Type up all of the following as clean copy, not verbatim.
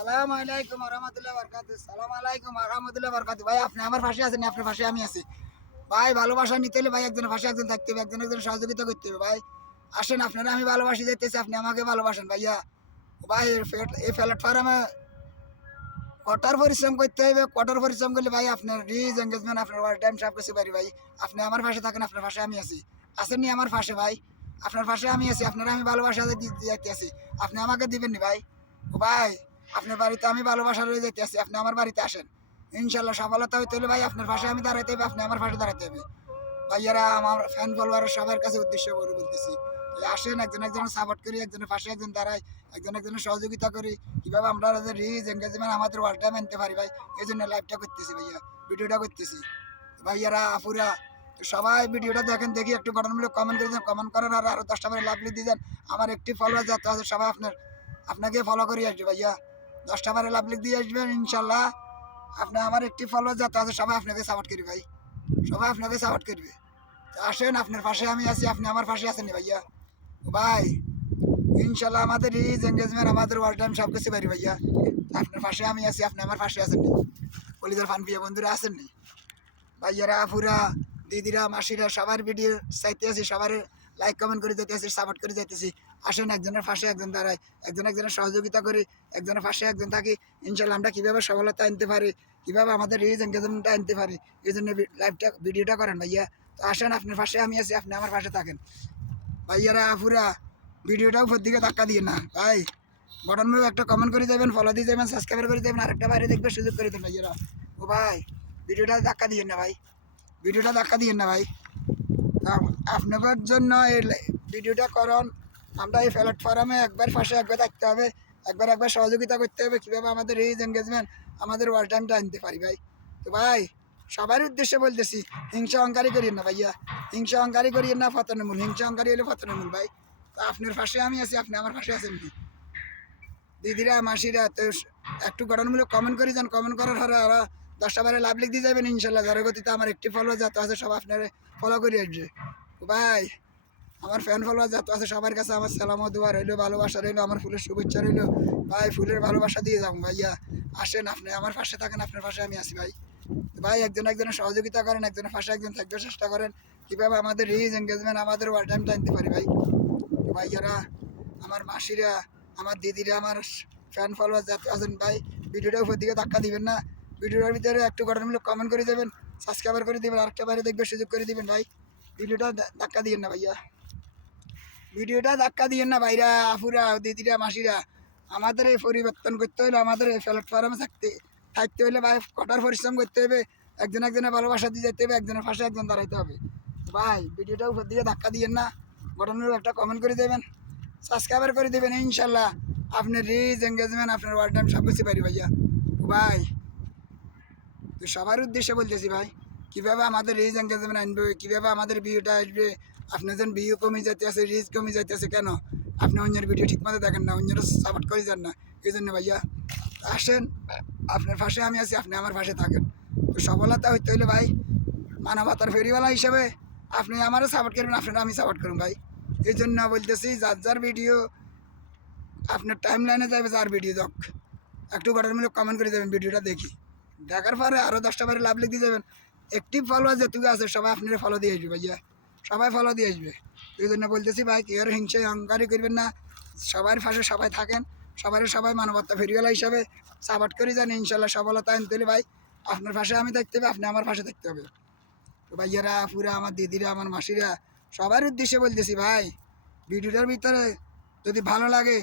আসসালামু আলাইকুম ওয়া রাহমাতুল্লাহি ওয়া বারাকাতুহু। আসসালামু আলাইকুম ওয়া রাহমাতুল্লাহি ওয়া বারাকাতুহু। ভাই আপনি আমার পাশে আছেন, আপনার পাশে আমি আছি। ভাই ভালোবাসা নিতে হলে ভাই একজনের পাশে একজন থাকতে হবে, একজনের সহযোগিতা করতে হবে। ভাই আসেন, আপনারা আমি ভালোবাসি যাইতেছি, আপনি আমাকে ভালোবাসেন ভাইয়া। ভাই এই প্ল্যাটফর্মে কঠোর পরিশ্রম করতে হবে, কঠোর পরিশ্রম করলে ভাই আপনার রিচ এঙ্গেজমেন্ট, আপনার ওয়ার্ক টাইম সব কিছু পারি ভাই। আপনি আমার পাশে থাকেন, আপনার পাশে আমি আছি। আসেননি আমার পাশে ভাই, আপনার পাশে আমি আছি, আপনারা আমি ভালোবাসা যাইতে আছি, আপনি আমাকে দিবেন নি ভাই। ও ভাই আপনার বাড়িতে আমি ভালোবাসা রয়ে যেতে আছি, আপনি আমার বাড়িতে আসেন। ইনশাল্লাহ সফলতা হইতে হলে ভাই আপনার পাশে আমি দাঁড়াইতে হবে, আপনি আমার পাশে দাঁড়াইতে হবে। ভাইয়ারা আমার ফ্যান ফলোয়ার সবার কাছে উদ্দেশ্য করে বলতেছি, আসেন একজন একজনের সাপোর্ট করি, একজনের পাশে একজন দাঁড়াই, একজন একজনের সহযোগিতা করি, কিভাবে আমরা রিচ এঙ্গেজমেন্ট আমাদের ওয়ার্ল্ড টাইম আনতে পারি ভাই। এই জন্য লাইভটা করতেছি ভাইয়া, ভিডিওটা করতেছি। ভাইয়ারা আপুরা তো সবাই ভিডিওটা দেখেন, দেখি একটু গঠনমূলক কমেন্ট করে দেন, কমেন্ট করেন আর আরো 10টা করে লাভ দিয়ে দেন। আমার একটি ফলোয়ার যাতে আছে সবাই আপনাকে ফলো করে আসবে ভাইয়া, 10টা করে লাভ দিয়ে আসবেন ইনশাল্লাহ। আপনি আমার একটি ফলোয়ার যাতে আছে সবাই আপনাকে সাপোর্ট করি ভাই, সবাই আপনাকে সাপোর্ট করবে। আসেন আপনার পাশে আমি আছি, আপনি আমার পাশে আছেন ভাইয়া। ভাই ইনশাল্লাহ আমাদের রিচ এঙ্গেজমেন্ট আমাদের ওয়াল টাইম সব কিছু পারি ভাইয়া। আপনার পাশে আমি আছি, আপনি আমার পাশে আছেন নি, কলিজার ফান প্রিয় বন্ধুরা আছেন নি। ভাইয়ারা আপুরা দিদিরা মাসিরা সবার ভিডিও চাইতে আছি, সবার লাইক কমেন্ট করে যেতে আছি, সাপোর্ট করে যেতেছি। আসেন একজনের পাশে একজন দাঁড়ায়, একজন একজনের সহযোগিতা করি, একজনের পাশে একজন থাকি। ইনশাল্লাহ আমরা কীভাবে সফলতা আনতে পারি, কীভাবে আমাদের রিচ এঙ্গেজমেন্টটা আনতে পারি, এই জন্য লাইভটা ভিডিওটা করেন ভাইয়া। তো আসেন আপনার পাশে আমি আছি, আপনি আমার পাশে থাকেন। ভাইয়ারা আপুরা ভিডিওটা উপর দিকে ধাক্কা দিয়ে না ভাই, বটনমূলক একটা কমেন্ট করে যাবেন, ফলো দিয়ে যাবেন, সাবস্ক্রাইব করে দেবেন, আরেকটা বাইরে দেখবে সুযোগ করে দেবেন ভাইয়ারা। ও ভাই ভিডিওটা ধাক্কা দিয়ে না ভাই, ভিডিওটা ধাক্কা দিয়ে না ভাই। আপনাদের জন্য এই ভিডিওটা করুন। আমরা এই প্ল্যাটফর্মে একবার পাশে একবার থাকতে হবে, একবার সহযোগিতা করতে হবে, কীভাবে আমাদের রিচ এঙ্গেজমেন্ট আমাদের ওয়াল টাইমটা আনতে পারি ভাই। তো ভাই সবার উদ্দেশ্যে বলতেছি, হিংসা অহংকারী করিয়েন না ভাইয়া, হিংসা অহংকারী করিয়েন না, পতনের মূল, হিংসা অহংকারী হলে পতনের মূল ভাই। তো আপনার পাশে আমি আছি, আপনি আমার পাশে আছেন কি দিদিরা মাসিরা। তো একটু গঠনমূলক কমেন্ট করে যান, কমেন্ট করার পরে ওরা 10টা বারে লাভ লিখ দিয়ে যাবেন ইনশাল্লাহ। যার গতিতে আমার একটি ফলো যত আছে সব আপনারা ফলো করে আসবে ভাই। আমার ফ্যান ফলোয়ার যত আছে সবার কাছে আমার সালাম দোয়া রইলো, ভালোবাসা রইলো, আমার ফুলের শুভেচ্ছা রইলো ভাই। ফুলের ভালোবাসা দিয়ে যাবো ভাইয়া। আসেন আপনি আমার পাশে থাকেন, আপনার পাশে আমি আছি ভাই। ভাই একজন একজনের সহযোগিতা করেন, একজনের পাশে একজন থাকতে চেষ্টা করেন, কীভাবে আমাদের রিচ এঙ্গেজমেন্ট আমাদের ওয়াল টাইমটা আনতে পারি ভাই। ভাইয়ারা আমার মাসিরা আমার দিদিরা আমার ফ্যান ফলোয়ার যাতে আছেন ভাই, ভিডিওটার উপর দিকে ধাক্কা দিবেন না, ভিডিওটার ভিতরে একটু গঠনমূলক কমেন্ট করে দেবেন, সাবস্ক্রাইবার করে দেবেন, আরেকটা বাইরে দেখবে সুযোগ করে দিবেন ভাই। ভিডিওটা ধাক্কা দিবেন না ভাইয়া, ভিডিওটা ধাক্কা দিবেন না ভাইরা আফুরা দিদিরা মাসিরা। আমাদের এই পরিবর্তন করতে হলে, আমাদের এই প্ল্যাটফর্মে থাকতে হলে ভাই কঠোর পরিশ্রম করতে হবে, একজন একজনের ভালোবাসা দিয়ে যেতে হবে, একজনের পাশে একজন দাঁড়াইতে হবে ভাই। ভিডিওটা উপর দিকে ধাক্কা দিবেন না, গঠনমূলক একটা কমেন্ট করে দেবেন, সাবস্ক্রাইবার করে দেবেন ইনশাল্লাহ। আপনার রিচ এঙ্গেজমেন্ট আপনার ওয়ার্ল্ড টাইম সব কিছু পারি ভাইয়া। ভাই তো সবার উদ্দেশ্যে বলতেছি ভাই, কীভাবে আমাদের রিচ এঙ্গেজমেন্ট আনবে, কীভাবে আমাদের ভিউটা আসবে। আপনার যেন ভিউ কমে যেতে আছে, রিচ কমে যেতে আছে, কেন আপনি অন্যের ভিডিও ঠিকমতো দেখেন না, অন্যের সাপোর্ট করে যান না, এই জন্য ভাইয়া। আসেন আপনার পাশে আমি আছি, আপনি আমার পাশে থাকেন। তো সফলতা হইতে হইলে ভাই মানবতার ফেরিওয়ালা হিসেবে আপনি আমারও সাপোর্ট করবেন, আপনারা আমি সাপোর্ট করুন ভাই। এই জন্য বলতেছি যার যার ভিডিও আপনার টাইম লাইনে যাবে, যার ভিডিও দেখ একটু গঠনমূলক কমেন্ট করে দেবেন, ভিডিওটা দেখি, দেখার পরে আরও 10টা বারে লাভ লিখে দেবেন। অ্যাক্টিভ ফলোয়ার যেটুকু আছে সবাই আপনারা ফলো দিয়ে আসবে ভাইয়া, সবাই ফলো দিয়ে আসবে। এই জন্য বলতেছি ভাই কেউ হিংসা অহংকারী করবেন না, সবার পাশে সবাই থাকেন, সবাই মানবতা ফেরিওয়ালা হিসাবে সাপোর্ট করে যান ইনশাল্লাহ। সফলতা আনতে হলে ভাই আপনার পাশে আমি থাকতে হবে, আপনি আমার পাশে থাকতে হবে। তো ভাইয়ারা পুরা আমার দিদিরা আমার মাসিরা সবার উদ্দেশ্যে বলতেছি ভাই, ভিডিওটার ভিতরে যদি ভালো লাগে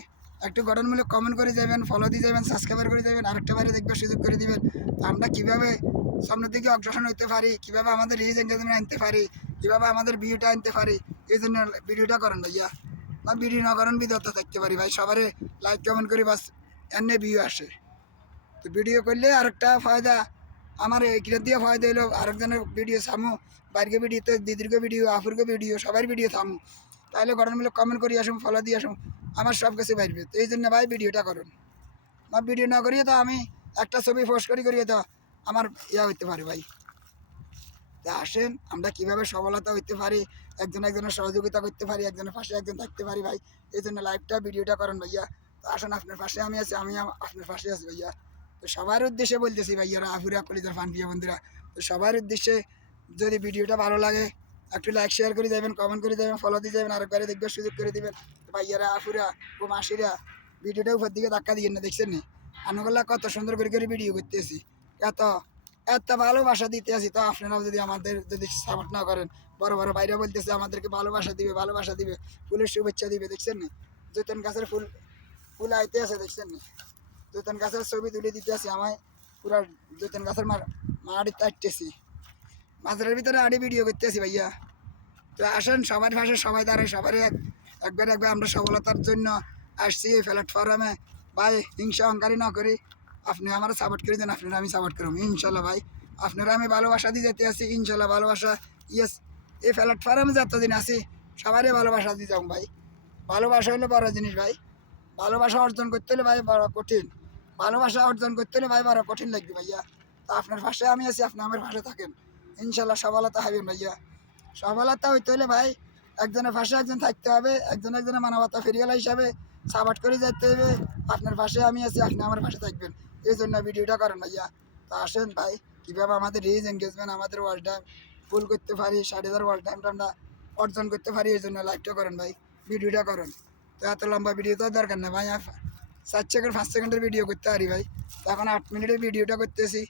একটু গঠনমূলক কমেন্ট করে যাবেন, ফলো দিয়ে যাবেন, সাবস্ক্রাইবার করে যাবেন, আরেকটা বারে দেখবার সুযোগ করে দিবেন। তো আমরা কীভাবে সামনের দিকে অগ্রসর হতে পারি, কীভাবে আমাদের রিচ এঙ্গেজমেন্ট আনতে পারি, কীভাবে আমাদের ভিউটা আনতে পারি, এই জন্য ভিডিওটা করেন ভাইয়া। বা ভিডিও না করেন বিদত্ত থাকতে পারি ভাই, সবারে লাইক কমেন্ট করি বাস এনে ভিউ আসে। তো ভিডিও করলে আরেকটা ফায়দা আমার, এখানে দিয়ে ফায়দা হলো আরেকজনের ভিডিও থামো, বাইরের ভিডিওতে দিদিরকে ভিডিও, আফুরকে ভিডিও, সবার ভিডিও থামো, তাহলে গঠনমূলক কমেন্ট করি আসুন, ফলো দিয়ে আসুন, আমার সব কিছু বাড়বে। তো এই জন্য ভাই ভিডিওটা করুন। আমার ভিডিও না করিয়ে তো আমি একটা ছবি পোস্ট করিয়ে তো আমার ইয়া হইতে পারে ভাই। তা আসেন আমরা কীভাবে সফলতা হইতে পারি, একজন একজনের সহযোগিতা করতে পারি, একজনের পাশে একজন থাকতে পারি ভাই। এই জন্য লাইভটা ভিডিওটা করেন ভাইয়া। তো আসেন আপনার পাশে আমি আছি, আমি আপনার পাশে আছি ভাইয়া। তো সবার উদ্দেশ্যে বলতেছি ভাইয়ারা, আফুরা কলিজার ফান প্রিয় বন্ধুরা, তো সবার উদ্দেশ্যে যদি ভিডিওটা ভালো লাগে একটু লাইক শেয়ার করে দেবেন, কমেন্ট করে দেবেন, ফলো দিয়ে দেবেন, আরেকবারে দেখবার সুযোগ করে দেবেন। তো ভাইয়ারা, আফুরা ও মাসিরা, ভিডিওটা উপর দিকে ধাক্কা দিয়েন না, দেখছেন নি আনুগুলা কত সুন্দর করে ভিডিও করতেছি, এত এত ভালোবাসা দিতে আছি। তো আপনারাও যদি আমাদের যদি সাপোর্ট না করেন, বড় বড় বাইরে বলতেছে আমাদেরকে ভালোবাসা দিবে, ভালোবাসা দিবে, ফুলের শুভেচ্ছা দিবে, দেখছেন নি জৈতন গাছের ফুল ফুল আইতে আছে, দেখছেন নি জৈতন গাছের ছবি তুলে দিতে আছি, আমায় পুরা জৈতন গাছের মাড়ি তাটতেছি, মাঝের ভিতরে আড়ি ভিডিও করতেছি ভাইয়া। তো আসেন সবার পাশে সবাই দাঁড়ায়, সবারই একবার আমরা সফলতার জন্য আসছি এই প্ল্যাটফর্মে ভাই। হিংসা অহংকারী না করি, আপনি আমার সাপোর্ট করে দেন, আপনারা আমি সাপোর্ট করব ইনশাল্লাহ ভাই। আপনারা আমি ভালোবাসা দিয়ে যেতে আসি ইনশাল্লাহ, ভালোবাসা ইয়েস। এই প্ল্যাটফর্মে যতদিন আসি সবারই ভালোবাসা দিয়ে যাও ভাই। ভালোবাসা হলো বড় জিনিস ভাই, ভালোবাসা অর্জন করতে হলে ভাই বড় কঠিন, ভালোবাসা অর্জন করতে হলে ভাই বড় কঠিন লাগবে ভাইয়া। তো আপনার পাশে আমি আছি, আপনি আমার পাশে থাকেন, ইনশাল্লাহ সফলতা হবেন ভাইয়া। সফলতা হইতে হলে ভাই একজনের পাশে একজন থাকতে হবে, একজনের মানবতা ফেরিয়ালা হিসাবে সাপোর্ট করে যেতে হবে। আপনার পাশে আমি আছি, আপনি আমার পাশে থাকবেন, এই জন্য ভিডিওটা করেন ভাইয়া। তো আসেন ভাই, কীভাবে আমাদের রিচ এঙ্গেজমেন্ট, আমাদের ওয়াল টাইম ফুল করতে পারি, 60,000 ওয়াল টাইমটা আমরা অর্জন করতে পারি, এই জন্য লাইভটা করেন ভাই, ভিডিওটা করেন। তো এত লম্বা ভিডিও তো দরকার নেই ভাই, 4 সেকেন্ড 5 সেকেন্ডের ভিডিও করতে পারি ভাই। তো এখন 8 মিনিটের ভিডিওটা করতেছি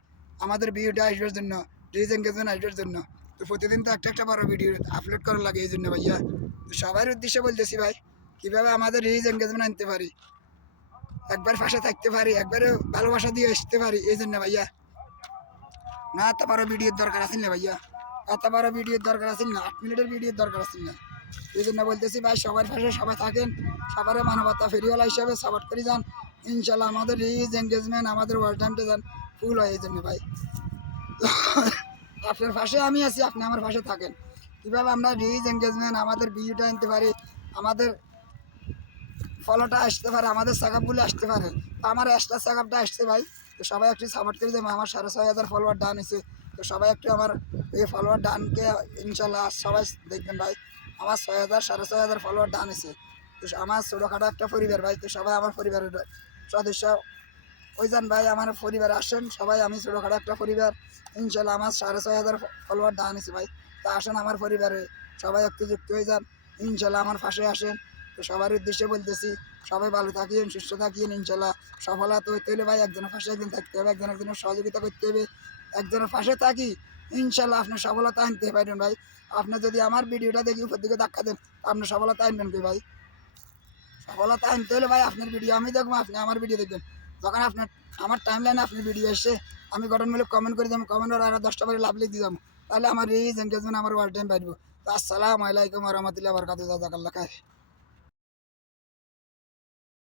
আমাদের ভিডিওটা আসবার জন্য, রিচ এঙ্গেজমেন্ট আসবার জন্য। তো প্রতিদিন তো একটা বড় ভিডিও আপলোড করা লাগে, এই জন্য ভাইয়া। তো সবার উদ্দেশ্যে বলতেছি ভাই, কীভাবে আমাদের রিচ এঙ্গেজমেন্ট আনতে পারি, একবার পাশে থাকতে পারি, একবারে ভালোবাসা দিয়ে আসতে পারি, এই জন্য ভাইয়া। না এত বড় ভিডিওর দরকার আছে না ভাইয়া, এত বড় ভিডিওর দরকার আছে না, 8 মিনিটের ভিডিওর দরকার আছে না। এই জন্য বলতেছি ভাই, সবার পাশে সবাই থাকেন, সবারই মানবতা ফেরিওয়ালা হিসাবে সাপোর্ট করে যান ইনশাল্লাহ, আমাদের রিচ এঙ্গেজমেন্ট, আমাদের ওয়ার্ল্ড টাইমটা যান ফুল হয়, এই জন্য ভাই। আপনার পাশে আমি আছি, আপনি আমার পাশে থাকেন, কীভাবে আমরা রিচ এঙ্গেজমেন্ট, আমাদের ভিউটা আনতে পারি, আমাদের ফলোটা আসতে পারে, আমাদের চেকআপগুলো আসতে পারে। তো আমার এক্সট্রা চেকআপটা আসছে ভাই, তো সবাই একটু সাপোর্ট করে দেবে। আমার 6,500 ফলোয়ার ডান হয়েছে, তো সবাই একটু আমার এই ফলোয়ার ডানকে ইনশাল্লাহ সবাই দেখবেন ভাই। আমার 6,000 6,500 ফলোয়ার ডান হয়েছে, তো আমার ছোটোখাটো একটা পরিবার ভাই, তো সবাই আমার পরিবারের সদস্য ওই যান ভাই, আমার পরিবারে আসেন সবাই, আমি ছোটোখাটো একটা পরিবার ইনশাল্লাহ। আমার 6,500 ফলোয়ার ডান হয়েছে ভাই, তো আসেন আমার পরিবারে সবাই একটু যুক্ত হয়ে যান ইনশাল্লাহ, আমার পাশে আসেন। তো সবার উদ্দেশ্যে বলতেছি, সবাই ভালো থাকিয়েন, সুস্থ থাকিয়েন ইনশাল্লাহ। সফলতা হইতে হলে ভাই একজনের পাশে একজন থাকতে হবে, একজনের সহযোগিতা করতে হবে, একজনের পাশে থাকি ইনশাল্লাহ আপনার সফলতা আনতে পারেন ভাই। আপনি যদি আমার ভিডিওটা দেখি উপর দিকে ধাক্কা দেন, আপনার সফলতা আনবেন কি ভাই? সফলতা আনতে হলে ভাই আপনার ভিডিও আমি দেখবো, আপনি আমার ভিডিও দেখবেন। যখন আপনার আমার টাইম লাইনে আপনার ভিডিও এসে আমি গঠনমূলক কমেন্ট করে দেবো, কমেন্টের আর 10টা করে লাভ লিখে যাবো, তাহলে আমার রিচ এঙ্গেজমেন্ট, আমার ওয়াল টাইম পাইব। তো আসসালামু আলাইকুম রহমতুল্লাহ বরকাতুহ, জাযাকাল্লাহ খাইর।